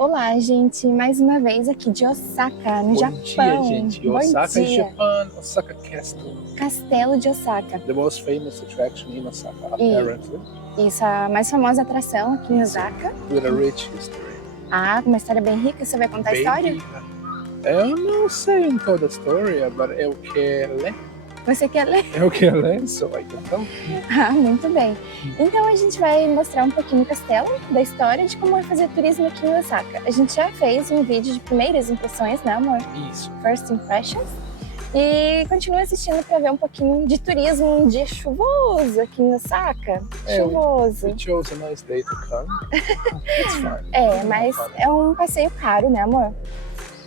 Olá, gente, mais uma vez aqui de Osaka, no Japão. Bom dia, gente. Bom Osaka, dia. Japan. Osaka Castle. Castelo de Osaka. The most famous attraction in Osaka, E- apparently. Isso, a mais famosa atração aqui em Osaka. With a rich history. Ah, uma história bem rica. Você vai contar a história? Eu não sei toda a história, mas eu quero ler. Você quer ler? Eu quero ler, so I can tell. Ah, muito bem. Então a gente vai mostrar um pouquinho do castelo, da história, de como é fazer turismo aqui em Osaka. A gente já fez um vídeo de primeiras impressões, né, amor? Isso. First Impressions. E continue assistindo para ver um pouquinho de turismo um dia chuvoso aqui em Osaka. Chuvoso. We chose a nice day to come. It's fine. Mas é um passeio caro, né, amor?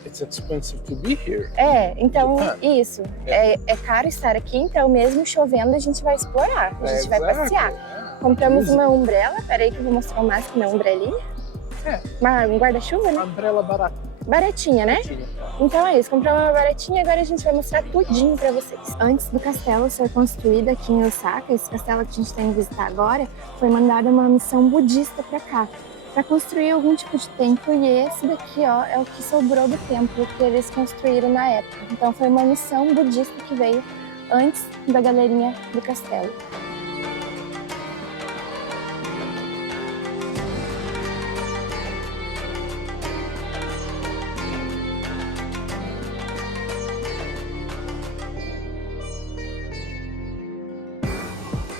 It's expensive to be here. Então Japan. isso. É caro estar aqui, então mesmo chovendo a gente vai explorar, a gente vai passear. Compramos uma umbrella, peraí que eu vou mostrar o máximo na umbrelinha. Um guarda-chuva, né? Umbrella barata. Baratinha, né? Então é isso, compramos uma baratinha e agora a gente vai mostrar tudinho pra vocês. Antes do castelo ser construído aqui em Osaka, esse castelo que a gente está indo visitar agora, foi mandada uma missão budista pra cá, para construir algum tipo de templo, e esse daqui, ó, é o que sobrou do templo que eles construíram na época. Então foi uma missão budista que veio antes da galerinha do castelo.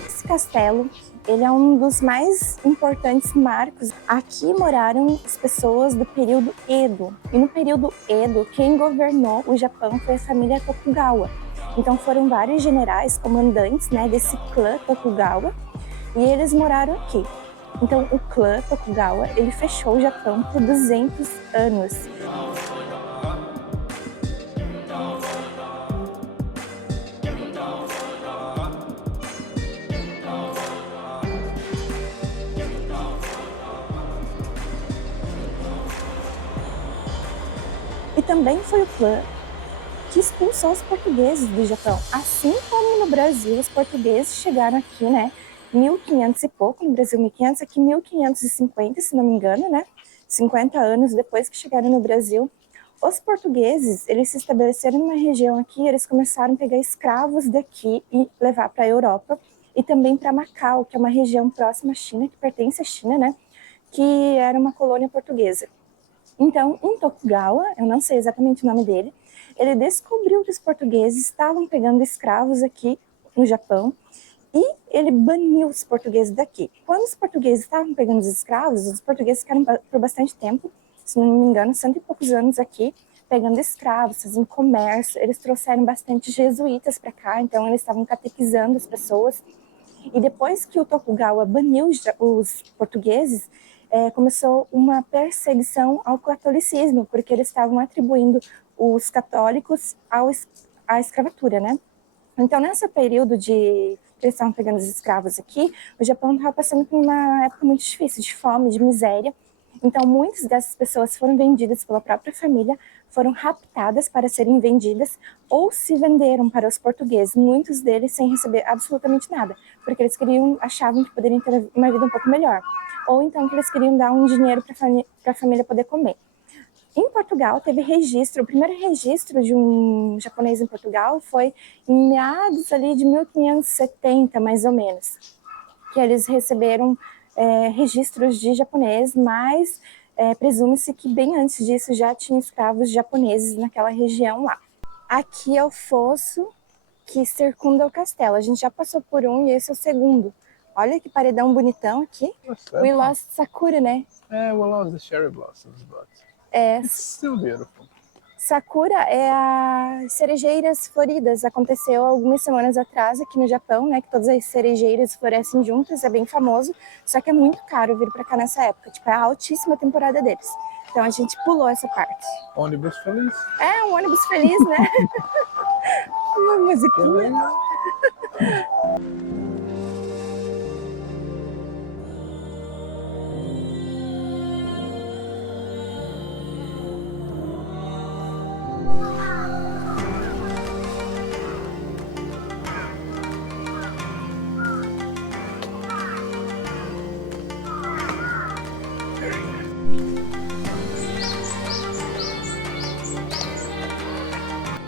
Esse castelo, ele é um dos mais importantes marcos. Aqui moraram as pessoas do período Edo. E no período Edo, quem governou o Japão foi a família Tokugawa. Então foram vários generais, comandantes, né, desse clã Tokugawa, e eles moraram aqui. Então o clã Tokugawa, ele fechou o Japão por 200 anos. E também foi o clã que expulsou os portugueses do Japão. Assim como no Brasil, os portugueses chegaram aqui, né, 1500 e pouco, no Brasil 1500, aqui 1550, se não me engano, né, 50 anos depois que chegaram no Brasil. Os portugueses, eles se estabeleceram numa região aqui, eles começaram a pegar escravos daqui e levar para a Europa e também para Macau, que é uma região próxima à China, que pertence à China, né, que era uma colônia portuguesa. Então, um Tokugawa, eu não sei exatamente o nome dele, ele descobriu que os portugueses estavam pegando escravos aqui no Japão e ele baniu os portugueses daqui. Quando os portugueses estavam pegando os escravos, os portugueses ficaram por bastante tempo, se não me engano, 100 e poucos anos aqui, pegando escravos, fazendo comércio. Eles trouxeram bastante jesuítas para cá, então eles estavam catequizando as pessoas. E depois que o Tokugawa baniu os portugueses, começou uma perseguição ao catolicismo, porque eles estavam atribuindo os católicos à escravatura, né? Então, nesse período que eles estavam pegando os escravos aqui, o Japão estava passando por uma época muito difícil, de fome, de miséria. Então, muitas dessas pessoas foram vendidas pela própria família, foram raptadas para serem vendidas ou se venderam para os portugueses, muitos deles sem receber absolutamente nada, porque eles achavam que poderiam ter uma vida um pouco melhor, ou então que eles queriam dar um dinheiro para a família poder comer. Em Portugal, teve registro, o primeiro registro de um japonês em Portugal foi em meados ali de 1570, mais ou menos, que eles receberam registros de japonês, mas presume-se que bem antes disso já tinha escravos japoneses naquela região lá. Aqui é o fosso que circunda o castelo. A gente já passou por um e esse é o segundo. Olha que paredão bonitão aqui. We lost Sakura, né? We lost the cherry blossoms, but it's still beautiful. Sakura é as cerejeiras floridas. Aconteceu algumas semanas atrás aqui no Japão, né? Que todas as cerejeiras florescem juntas, é bem famoso. Só que é muito caro vir pra cá nessa época. Tipo, é a altíssima temporada deles. Então a gente pulou essa parte. Ônibus feliz. Um ônibus feliz, né? Uma musiquinha.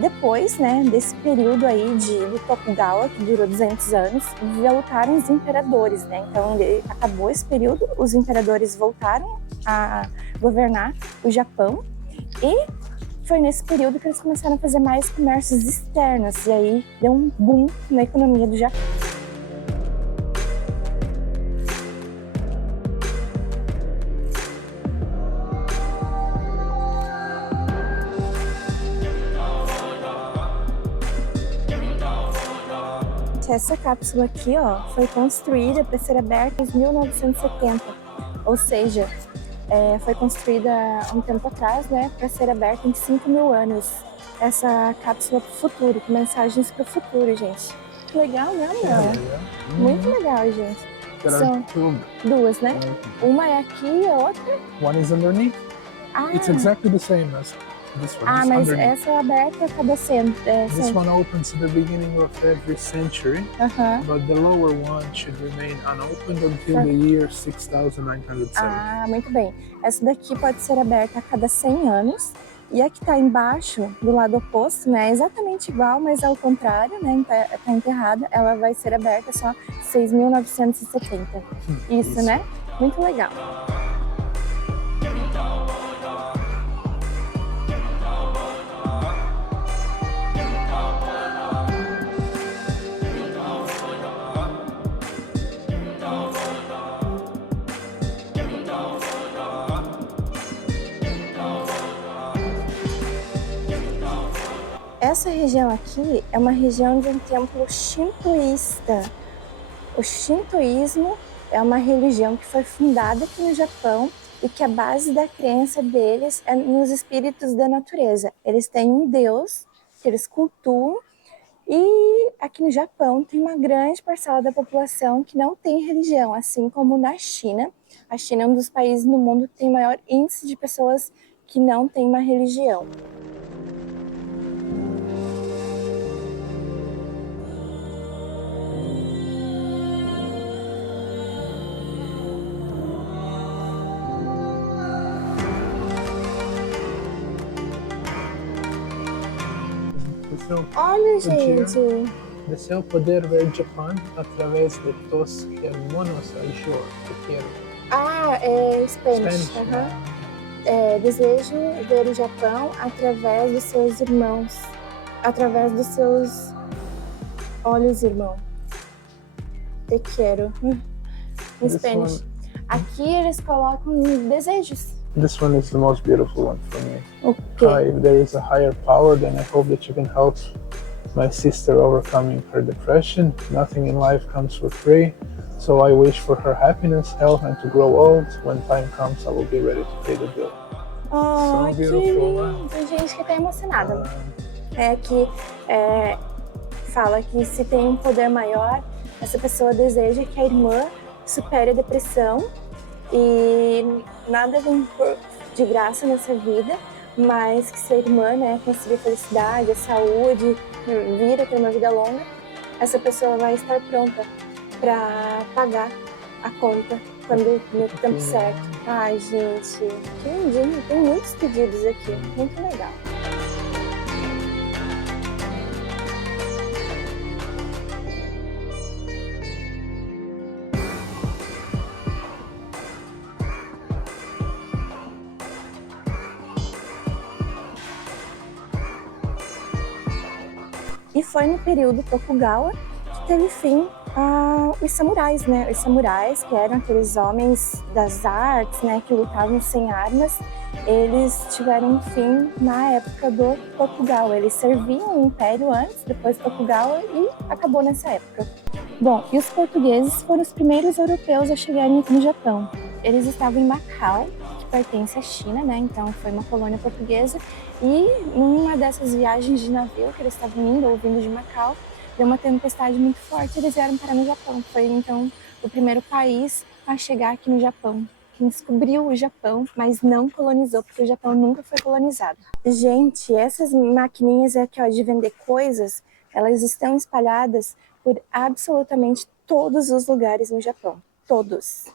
Depois, né, desse período aí do Tokugawa, que durou 200 anos, voltaram os imperadores, né? Então, acabou esse período, os imperadores voltaram a governar o Japão e foi nesse período que eles começaram a fazer mais comércios externos e aí deu um boom na economia do Japão. Essa cápsula aqui, ó, foi construída para ser aberta em 1970, ou seja, foi construída há um tempo atrás, né, para ser aberta em 5.000 anos. Essa cápsula para o futuro, com mensagens para o futuro, gente. Que legal, né, amor? Muito legal, gente. São duas, né? Uma é aqui e a outra? One is underneath. It's exactly the same as this one. Mas essa é aberta a cada cento. This one opens at the beginning of every century, but the lower one should remain unopened until the year 6970. Muito bem. Essa daqui pode ser aberta a cada 100 anos. E a que está embaixo, do lado oposto, né, é exatamente igual, mas ao contrário, né, tá enterrada, ela vai ser aberta só 6.970. Isso, né? Muito legal. Essa região aqui é uma região de um templo shintoísta. O shintoísmo é uma religião que foi fundada aqui no Japão e que a base da crença deles é nos espíritos da natureza. Eles têm um deus que eles cultuam e aqui no Japão tem uma grande parcela da população que não tem religião, assim como na China. A China é um dos países no mundo que tem maior índice de pessoas que não têm uma religião. Olha, gente! Deseo poder ver Japão através de tus hermanos Aishou. Spanish. Desejo ver o Japão através dos seus irmãos. Através dos seus olhos, irmão. Te quero. Em Spanish. Aqui eles colocam desejos. This one is the most beautiful one for me. Okay. If there is a higher power, then I hope that you can help my sister overcoming her depression. Nothing in life comes for free, so I wish for her happiness, health, and to grow old. When time comes, I will be ready to pay the bill. Oh, so que lindo! Gente, que tá emocionada. Aqui fala que se tem um poder maior, essa pessoa deseja que a irmã supere a depressão. E nada vem de graça nessa vida, mas que se a irmã, né, conseguir felicidade, a saúde, vir a ter uma vida longa, essa pessoa vai estar pronta para pagar a conta quando no tempo certo. Ai, gente, que lindinho, tem muitos pedidos aqui, muito legal. E foi no período Tokugawa que teve fim os samurais, né? Os samurais, que eram aqueles homens das artes, né? Que lutavam sem armas, eles tiveram um fim na época do Tokugawa. Eles serviam o império antes, depois do Tokugawa e acabou nessa época. Bom, e os portugueses foram os primeiros europeus a chegarem aqui no Japão. Eles estavam em Macau, que pertence à China, né? Então foi uma colônia portuguesa. E numa dessas viagens de navio que eles estavam indo ou vindo de Macau, deu uma tempestade muito forte e eles vieram parar no Japão. Foi então o primeiro país a chegar aqui no Japão. Quem descobriu o Japão, mas não colonizou, porque o Japão nunca foi colonizado. Gente, essas maquininhas aqui, ó, de vender coisas, elas estão espalhadas por absolutamente todos os lugares no Japão. Todos.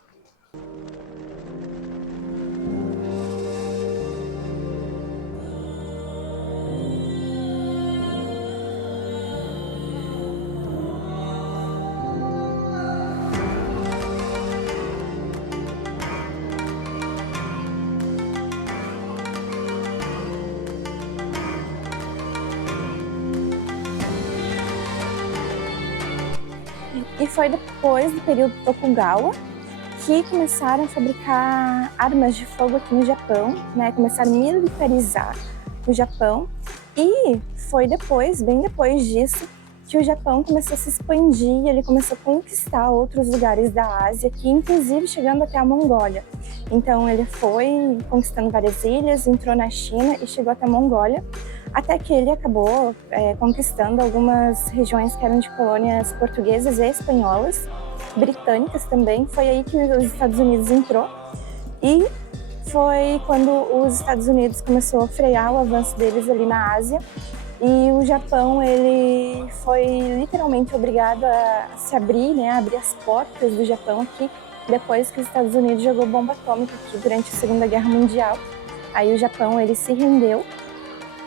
E foi depois do período Tokugawa que começaram a fabricar armas de fogo aqui no Japão, né? Começaram a militarizar o Japão. E foi depois, bem depois disso, que o Japão começou a se expandir, ele começou a conquistar outros lugares da Ásia, que inclusive chegando até a Mongólia. Então ele foi conquistando várias ilhas, entrou na China e chegou até a Mongólia, até que ele acabou conquistando algumas regiões que eram de colônias portuguesas e espanholas, britânicas também. Foi aí que os Estados Unidos entrou e foi quando os Estados Unidos começou a frear o avanço deles ali na Ásia. E o Japão, ele foi literalmente obrigado a se abrir, né, a abrir as portas do Japão aqui, depois que os Estados Unidos jogou bomba atômica aqui durante a Segunda Guerra Mundial. Aí o Japão, ele se rendeu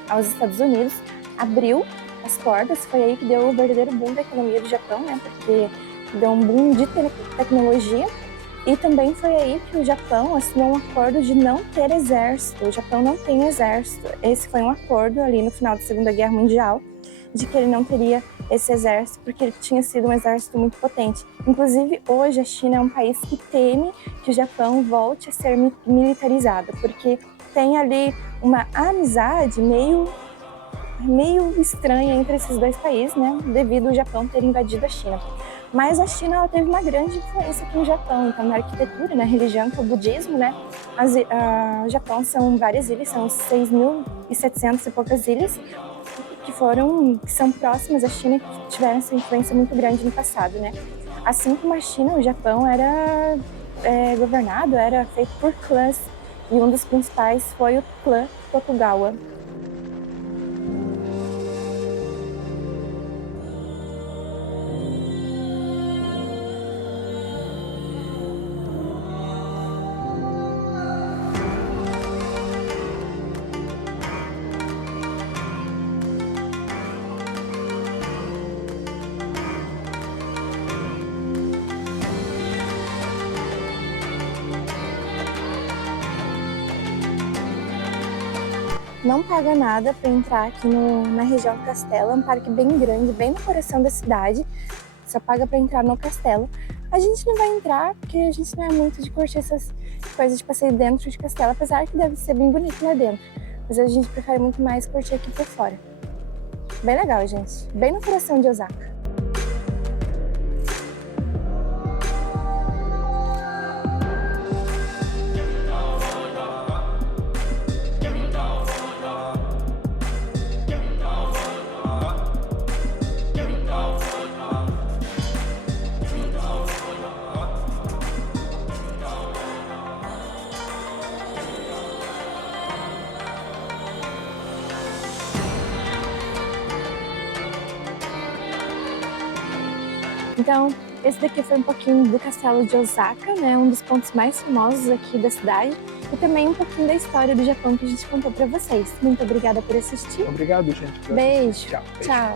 aos Estados Unidos, abriu as portas, foi aí que deu o verdadeiro boom da economia do Japão, né, porque deu um boom de tecnologia. E também foi aí que o Japão assinou um acordo de não ter exército. O Japão não tem exército. Esse foi um acordo ali no final da Segunda Guerra Mundial, de que ele não teria esse exército, porque ele tinha sido um exército muito potente. Inclusive, hoje a China é um país que teme que o Japão volte a ser militarizado, porque tem ali uma amizade meio estranha entre esses dois países, né, devido ao Japão ter invadido a China. Mas a China, ela teve uma grande influência aqui no Japão, então na arquitetura, na religião, que é o budismo, né? O Japão são várias ilhas, são 6.700 e poucas ilhas que são próximas à China e que tiveram essa influência muito grande no passado, né? Assim como a China, o Japão era governado, era feito por clãs, e um dos principais foi o clã Tokugawa. Não paga nada para entrar aqui na região do castelo, é um parque bem grande, bem no coração da cidade, só paga para entrar no castelo. A gente não vai entrar porque a gente não é muito de curtir essas coisas de passeio dentro de castelo, apesar que deve ser bem bonito lá dentro, mas a gente prefere muito mais curtir aqui por fora. Bem legal, gente, bem no coração de Osaka. Então, esse daqui foi um pouquinho do castelo de Osaka, né? Um dos pontos mais famosos aqui da cidade. E também um pouquinho da história do Japão que a gente contou pra vocês. Muito obrigada por assistir. Obrigado, gente. Beijo. Tchau. Tchau.